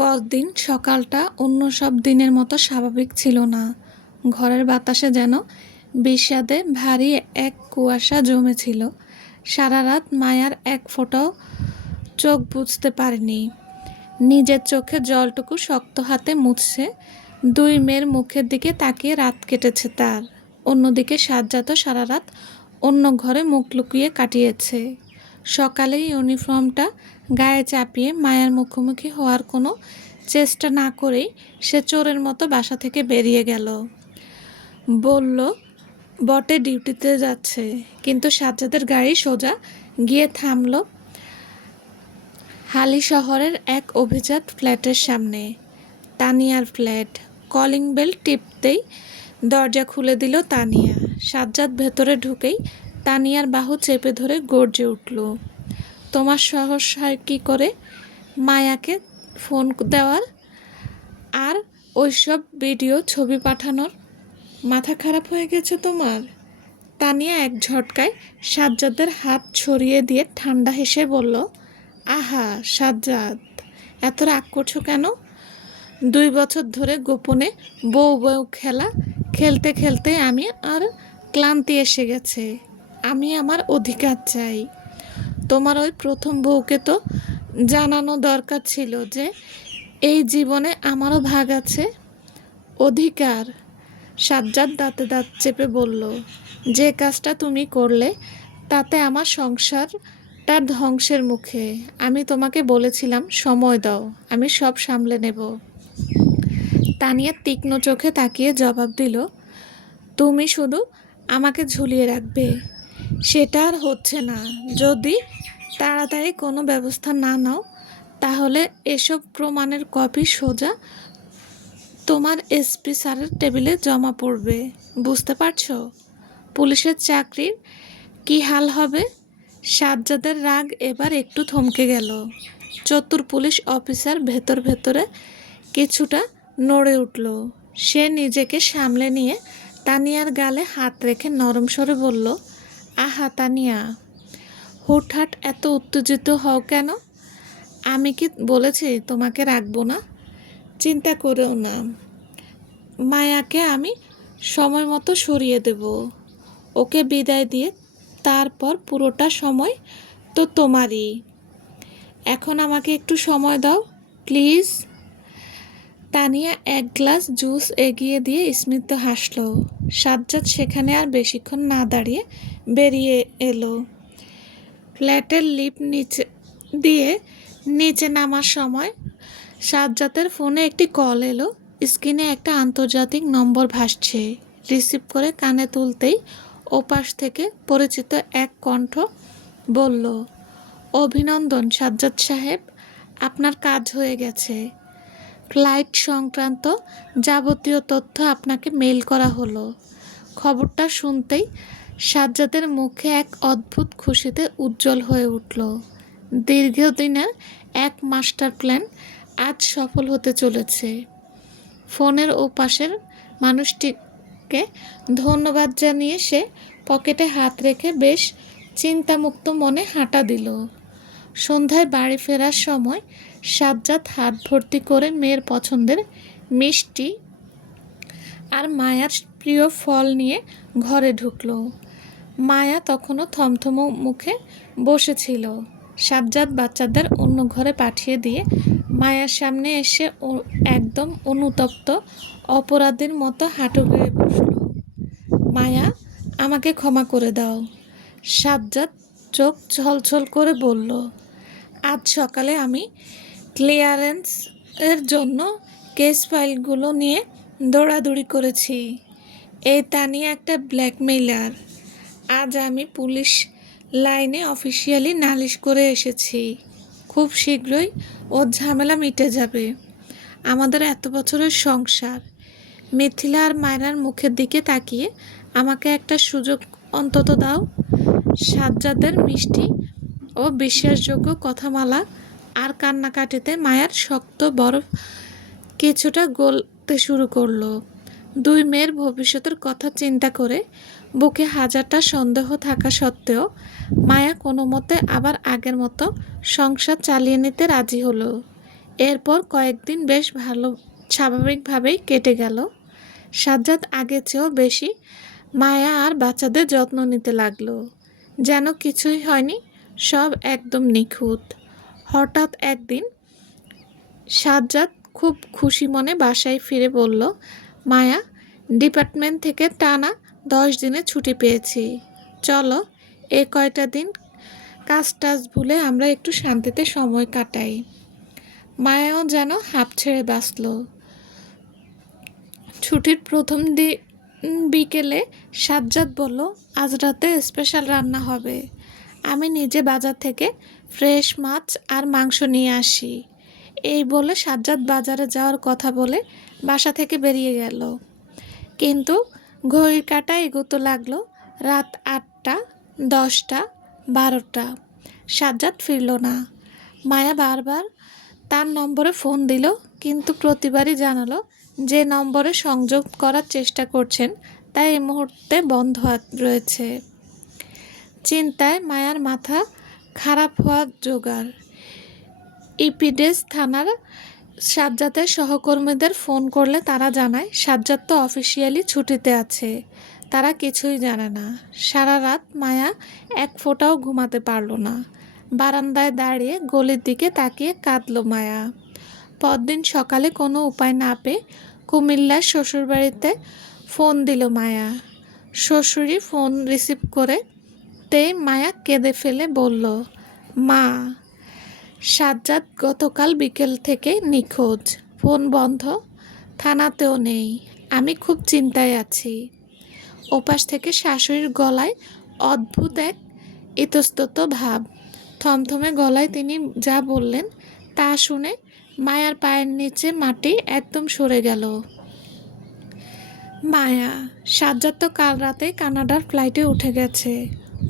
পরদিন সকালটা অন্য সব দিনের মতো স্বাভাবিক ছিল না। ঘরের বাতাসে যেন বিষাদে ভারী এক কুয়াশা জমেছিল। সারা রাত মায়ার এক ফোঁটাও চোখ বুজতে পারেনি। নিজের চোখে জলটুকু শক্ত হাতে মুছছে। দুই মেয়ের মুখের দিকে তাকিয়ে রাত কেটেছে তার। অন্যদিকে সাজ্জাদও সারা রাত অন্য ঘরে মুখ লুকিয়ে কাটিয়েছে। সকালে ইউনিফর্মটা গায়ে চাপিয়ে মায়ের মুখোমুখি হওয়ার কোনো চেষ্টা না করেই সে চোরের মতো বাসা থেকে বেরিয়ে গেল। বলল বটে ডিউটিতে যাচ্ছে, কিন্তু সাজ্জাদের গাড়ি সোজা গিয়ে থামল হালি শহরের এক অভিজাত ফ্ল্যাটের সামনে। তানিয়ার ফ্ল্যাট। কলিং বেল টিপতেই দরজা খুলে দিল তানিয়া। সাজ্জাদ ভেতরে ঢুকেই তানিয়ার বাহু চেপে ধরে গর্জে উঠল, তোমার সাহস হয় কী করে মায়াকে ফোন দেওয়ার আর ওইসব ভিডিও ছবি পাঠানোর? মাথা খারাপ হয়ে গেছে তোমার? তানিয়া এক ঝটকায় সাজ্জাদের হাত ছড়িয়ে দিয়ে ঠান্ডা হেসে বলল, আহা সাজ্জাদ, এত রাগ করছো কেন? 2 বছর ধরে গোপনে বউ বউ খেলা খেলতে খেলতে আমি আর ক্লান্তি এসে গেছে। আমি আমার অধিকার চাই। তোমার ওই প্রথম বউকে তো জানানো দরকার ছিল যে এই জীবনে আমারও ভাগ আছে। অধিকার? সাজ্জাদ দাঁতে দাঁত চেপে বলল, যে কাজটা তুমি করলে তাতে আমার সংসারটা ধ্বংসের মুখে। আমি তোমাকে বলেছিলাম সময় দাও, আমি সব সামলে নেব। তানিয়া তীক্ষ্ণ চোখে তাকিয়ে জবাব দিল, তুমি শুধু আমাকে ঝুলিয়ে রাখবে। সেটা আর হচ্ছে না। যদি তাড়াতাড়ি কোনো ব্যবস্থা না নাও তাহলে এসব প্রমাণের কপি সোজা তোমার এসপি স্যারের টেবিলে জমা পড়বে। বুঝতে পারছো পুলিশের চাকরির কী হাল হবে? সাজ্জাদের রাগ এবার একটু থমকে গেল। চতুর পুলিশ অফিসার ভেতর ভেতরে কিছুটা নড়ে উঠল। সে নিজেকে সামলে নিয়ে তানিয়ার গালে হাত রেখে নরম স্বরে বলল, আহা তানিয়া, হুটহাট এত উত্তেজিত হও কেন? আমি কি বলেছি তোমাকে রাখবো না? চিন্তা করেও না, মায়াকে আমি সময় মতো সরিয়ে দেব। ওকে বিদায় দিয়ে তারপর পুরোটা সময় তো তোমারই। এখন আমাকে একটু সময় দাও প্লিজ। তানিয়া এক গ্লাস জুস এগিয়ে দিয়ে স্মিত হাসল। সাজ্জাদ সেখানে আর বেশিক্ষণ না দাঁড়িয়ে বেরিয়ে এলো। ফ্ল্যাটের লিফট দিয়ে নিচে নামার সময় সাজ্জাদের ফোনে একটি কল এলো। স্ক্রিনে একটা আন্তর্জাতিক নম্বর ভাসছে। রিসিভ করে কানে তুলতেই ওপাশ থেকে পরিচিত এক কণ্ঠ বলল, অভিনন্দন সাজ্জাদ সাহেব, আপনার কাজ হয়ে গেছে। ফ্লাইট সংক্রান্ত যাবতীয় তথ্য আপনাকে মেইল করা হলো। খবরটা শুনতেই সাজ্জাদের মুখে এক অদ্ভুত খুশিতে উজ্জ্বল হয়ে উঠল। দীর্ঘদিনের এক মাস্টার প্ল্যান আজ সফল হতে চলেছে। ফোনের ওপাশের মানুষটিকে ধন্যবাদ জানিয়ে সে পকেটে হাত রেখে বেশ চিন্তামুক্ত মনে হাঁটা দিল। সন্ধ্যায় বাড়ি ফেরার সময় সাজ্জাদ হাত ভর্তি করে মেয়ের পছন্দের মিষ্টি আর মায়ার প্রিয় ফল নিয়ে ঘরে ঢুকল। মায়া তখনও থমথম মুখে বসেছিল। সাজ্জাদ বাচ্চাদের অন্য ঘরে পাঠিয়ে দিয়ে মায়ার সামনে এসে একদম অনুতপ্ত অপরাধীর মতো হাঁটু গেড়ে বসল। মায়া, আমাকে ক্ষমা করে দাও। সাজ্জাদ চোখ ছলছল করে বলল, আজ সকালে আমি ক্লিয়ারেন্স এর জন্য কেস ফাইলগুলো নিয়ে দৌড়াদৌড়ি করেছি। এই তানিয়া একটা ব্ল্যাকমেইলার। আজ আমি পুলিশ লাইনে অফিসিয়ালি নালিশ করে এসেছি। খুব শীঘ্রই ওর ঝামেলা মিটে যাবে। আমাদের এত বছরের সংসার। মিথিলা আর মায়রার মুখের দিকে তাকিয়ে আমাকে একটা সুযোগ অন্তত দাও। সাজ্জাদের মিষ্টি ও বিশ্বাসযোগ্য কথামালা আর কান্নাকাটিতে মায়ার শক্ত বরফ কিছুটা গলতে শুরু করলো। দুই মেয়ের ভবিষ্যতের কথা চিন্তা করে বুকে হাজারটা সন্দেহ থাকা সত্ত্বেও মায়া কোনো মতে আবার আগের মতো সংসার চালিয়ে নিতে রাজি হলো। এরপর কয়েকদিন বেশ ভালো স্বাভাবিকভাবেই কেটে গেল। সাজ্জাদ আগের চেয়েও বেশি মায়া আর বাচ্চাদের যত্ন নিতে লাগলো, যেন কিছুই হয়নি, সব একদম নিখুঁত। হঠাৎ একদিন সাজ্জাদ খুব খুশি মনে বাসায় ফিরে বলল, মায়া, ডিপার্টমেন্ট থেকে টানা 10 দিনের ছুটি পেয়েছি, চলো এই কয়টা দিন কাজ টাজ ভুলে আমরা একটু শান্তিতে সময় কাটাই। মায়াও যেন হাঁপ ছেড়ে বাঁচল। ছুটির প্রথম দিন বিকেলে সাজ্জাদ বলল, আজ রাতে স্পেশাল রান্না হবে, আমি নিজে বাজার থেকে ফ্রেশ মাছ আর মাংস নিয়ে আসি। এই বলে সাজ্জাদ বাজারে যাওয়ার কথা বলে বাসা থেকে বেরিয়ে গেল। কিন্তু ঘড়ির কাঁটা এগোতে লাগলো রাত 8টা, 10টা, 12টা। সাজ্জাদ ফিরল না। মায়া বারবার তার নম্বরে ফোন দিল, কিন্তু প্রতিবারই জানালো যে নম্বরে সংযোগ করার চেষ্টা করছেন তা এই মুহূর্তে বন্ধ রয়েছে। চিন্তায় মায়ার মাথা খারাপ হওয়ার জোগাড়। ইপিডেস থানার সাজ্জাদের সহকর্মীদের ফোন করলে তারা জানায় সাজ্জাদ তো অফিসিয়ালি ছুটিতে আছে, তারা কিছুই জানে না। সারা রাত মায়া এক ফোঁটাও ঘুমাতে পারল না। বারান্দায় দাঁড়িয়ে গলির দিকে তাকিয়ে কাঁদল মায়া। পরদিন সকালে কোনো উপায় না পেয়ে কুমিল্লার শ্বশুরবাড়িতে ফোন দিল মায়া। শ্বশুরই ফোন রিসিভ করে মায়া কেঁদে ফেলে বলল, মা, সাজ্জাদ গতকাল বিকেল থেকে নিখোঁজ, ফোন বন্ধ, থানাতেও নেই, আমি খুব চিন্তায় আছি। ওপাশ থেকে শাশুড়ির গলায় অদ্ভুত এক ইতস্তত ভাব। থমথমে গলায় তিনি যা বললেন তা শুনে মায়ার পায়ের নিচে মাটি একদম সরে গেল। মায়া, সাজ্জাদ তো কাল রাতে কানাডার ফ্লাইটে উঠে গেছে,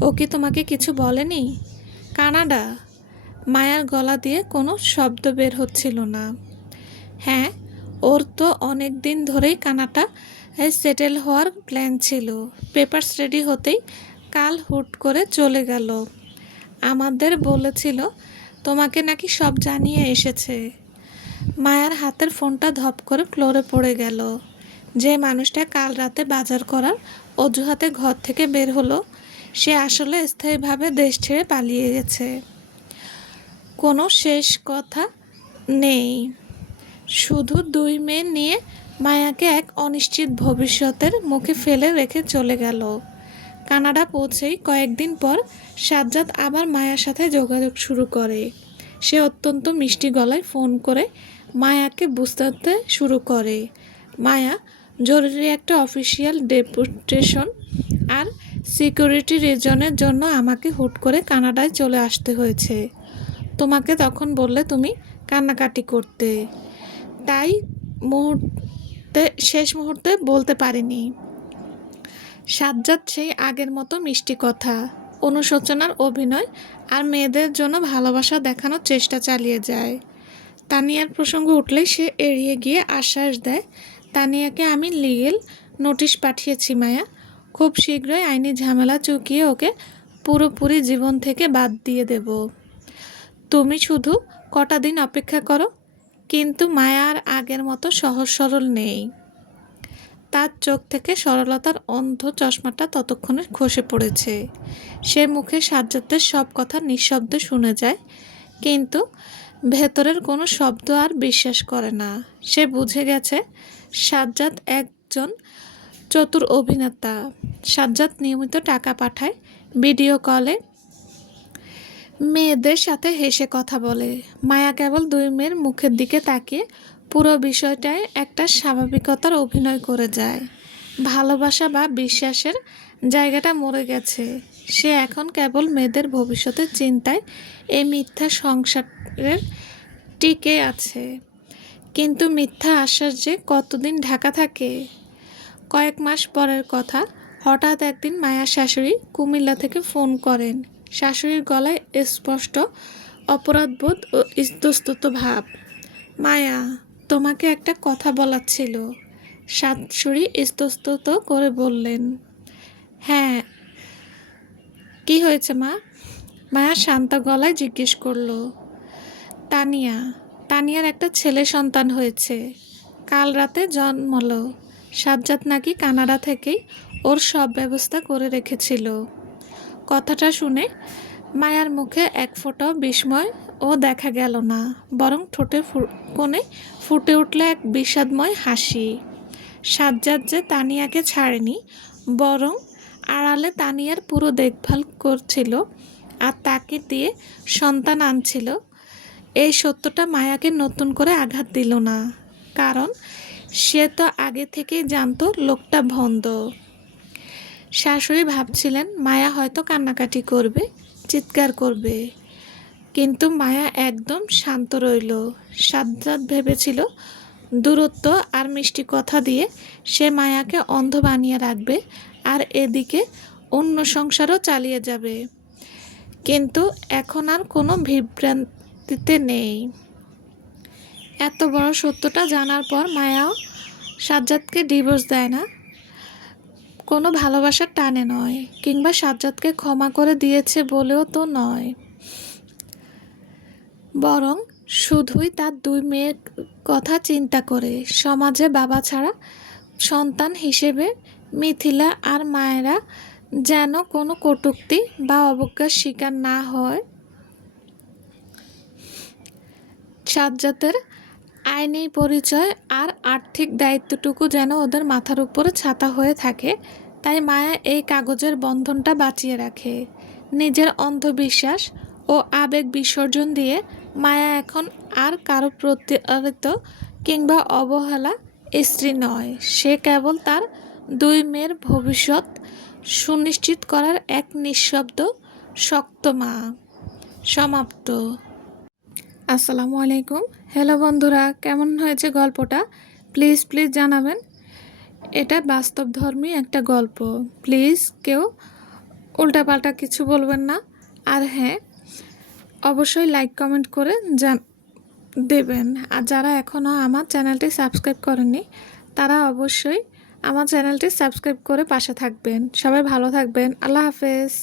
ও কি তোমাকে কিছু বলেনি? কানাডা? মায়ার গলা দিয়ে কোনো শব্দ বের হচ্ছিল না। হ্যাঁ, ওর তো অনেক দিন ধরেই কানাডা সেটেল হওয়ার প্ল্যান ছিল। পেপারস রেডি হতেই কাল হুট করে চলে গেল। আমাদের বলেছিল তোমাকে নাকি সব জানিয়ে এসেছে। মায়ার হাতের ফোনটা ধপ করে ফ্লোরে পড়ে গেল। যে মানুষটা কাল রাতে বাজার করার অজুহাতে ঘর থেকে বের হলো, সে আসলে স্থায়ীভাবে দেশ ছেড়ে পালিয়ে গেছে। কোনো শেষ কথা নেই, শুধু 2 মেয়ে নিয়ে মায়াকে এক অনিশ্চিত ভবিষ্যতের মুখে ফেলে রেখে চলে গেল। কানাডা পৌঁছেই কয়েকদিন পর সাজ্জাদ আবার মায়ার সাথে যোগাযোগ শুরু করে। সে অত্যন্ত মিষ্টি গলায় ফোন করে মায়াকে বুঝাতে শুরু করে, মায়া, জরুরি একটা অফিসিয়াল ডেপুটেশন আর সিকিউরিটি রিজনের জন্য আমাকে হুট করে কানাডায় চলে আসতে হয়েছে। তোমাকে তখন বললে তুমি কান্নাকাটি করতে, তাই শেষ মুহূর্তে বলতে পারিনি। সাজ্জাদ সেই আগের মতো মিষ্টি কথা, অনুশোচনার অভিনয় আর মেয়েদের জন্য ভালোবাসা দেখানোর চেষ্টা চালিয়ে যায়। তানিয়ার প্রসঙ্গ উঠলেই সে এড়িয়ে গিয়ে আশ্বাস দেয়, তানিয়াকে আমি লিগেল নোটিশ পাঠিয়েছি মায়া, খুব শীঘ্রই আইনি ঝামেলা চুকিয়ে ওকে পুরোপুরি জীবন থেকে বাদ দিয়ে দেব। তুমি শুধু কটা দিন অপেক্ষা করো। কিন্তু মায়া আর আগের মতো সহজ সরল নেই। তার চোখ থেকে সরলতার অন্ধ চশমাটা ততক্ষণে খসে পড়েছে। সে মুখে সাজ্জাদের সব কথা নিঃশব্দে শুনে যায়, কিন্তু ভেতরের কোনো শব্দ আর বিশ্বাস করে না। সে বুঝে গেছে সাজ্জাদ একজন চতুর অভিনেতা। সাজ্জাদ নিয়মিত টাকা পাঠায়, ভিডিও কলে মেয়েদের সাথে হেসে কথা বলে। মায়া কেবল 2 মেয়ের মুখের দিকে তাকিয়ে পুরো বিষয়টায় একটা স্বাভাবিকতার অভিনয় করে যায়। ভালোবাসা বা বিশ্বাসের জায়গাটা মরে গেছে। সে এখন কেবল মেয়েদের ভবিষ্যতের চিন্তায় এই মিথ্যা সংসারের টিকে আছে। কিন্তু মিথ্যা আশ্বাস যে কতদিন ঢাকা থাকে। কয়েক মাস পরের কথা, হঠাৎ একদিন মায়ার শাশুড়ি কুমিল্লা থেকে ফোন করেন। শাশুড়ির গলায় স্পষ্ট অপরাধবোধ ও ইতস্তত ভাব। মায়া, তোমাকে একটা কথা বলার ছিল। শাশুড়ি ইতস্তত করে বললেন। হ্যাঁ, কি হয়েছে মা? মায়া শান্ত গলায় জিজ্ঞেস করল। তানিয়া তানিয়ার একটা ছেলে সন্তান হয়েছে, কাল রাতে জন্মলো। সাজ্জাদ নাকি কানাডা থেকেই ওর সব ব্যবস্থা করে রেখেছিল। কথাটা শুনে মায়ার মুখে এক ফোঁটাও বিস্ময় ও দেখা গেল না, বরং ঠোঁটের কোণে ফুটে উঠল এক বিষাদময় হাসি। সাজ্জাদ যে তানিয়াকে ছাড়েনি, বরং আড়ালে তানিয়ার পুরো দেখভাল করছিল আর তাকে দিয়ে সন্তান আনছিল, এই সত্যটা মায়াকে নতুন করে আঘাত দিল না। কারণ সে তো আগে থেকেই জানতো লোকটা ভন্ড। শাশুড়ি ভাবছিলেন মায়া হয়তো কান্নাকাটি করবে, চিৎকার করবে, কিন্তু মায়া একদম শান্ত রইল। সাজ্জাদ ভেবেছিল দূরত্ব আর মিষ্টি কথা দিয়ে সে মায়াকে অন্ধ বানিয়ে রাখবে, আর এদিকে অন্য সংসারও চালিয়ে যাবে। কিন্তু এখন আর কোনো বিভ্রান্তিতে নেই। এত বড় সত্যটা জানার পর মায়াও সাজ্জাদকে ডিভোর্স দেয় না, কোনো ভালোবাসার টানে নয়, কিংবা সাজ্জাদকে ক্ষমা করে দিয়েছে বলেও তো নয়, বরং শুধুই তার দুই মেয়ের কথা চিন্তা করে। সমাজে বাবা ছাড়া সন্তান হিসেবে মিথিলা আর মায়েরা যেন কোনো কটূক্তি বা অবজ্ঞার শিকার না হয়। সাজ্জাদের আইনি পরিচয় আর আর্থিক দায়িত্বটুকু যেন ওদের মাথার উপরে ছাতা হয়ে থাকে, তাই মায়া এই কাগজের বন্ধনটা বাঁচিয়ে রাখে। নিজের অন্ধবিশ্বাস ও আবেগ বিসর্জন দিয়ে মায়া এখন আর কারো প্রতারিত কিংবা অবহেলা স্ত্রী নয়, সে কেবল তার দুই মেয়ের ভবিষ্যৎ সুনিশ্চিত করার এক নিঃশব্দ শক্ত মা। সমাপ্ত। আসসালামু আলাইকুম। হ্যালো বন্ধুরা, কেমন হয়েছে গল্পটা প্লিজ জানাবেন। এটা বাস্তবধর্মী একটা গল্প, প্লিজ কেউ উল্টাপাল্টা কিছু বলবেন না। আর হ্যাঁ, অবশ্যই লাইক কমেন্ট করে দেবেন। আর যারা এখনও আমার চ্যানেলটি সাবস্ক্রাইব করেননি তারা অবশ্যই আমার চ্যানেলটি সাবস্ক্রাইব করে পাশে থাকবেন। সবাই ভালো থাকবেন। আল্লাহ হাফেজ।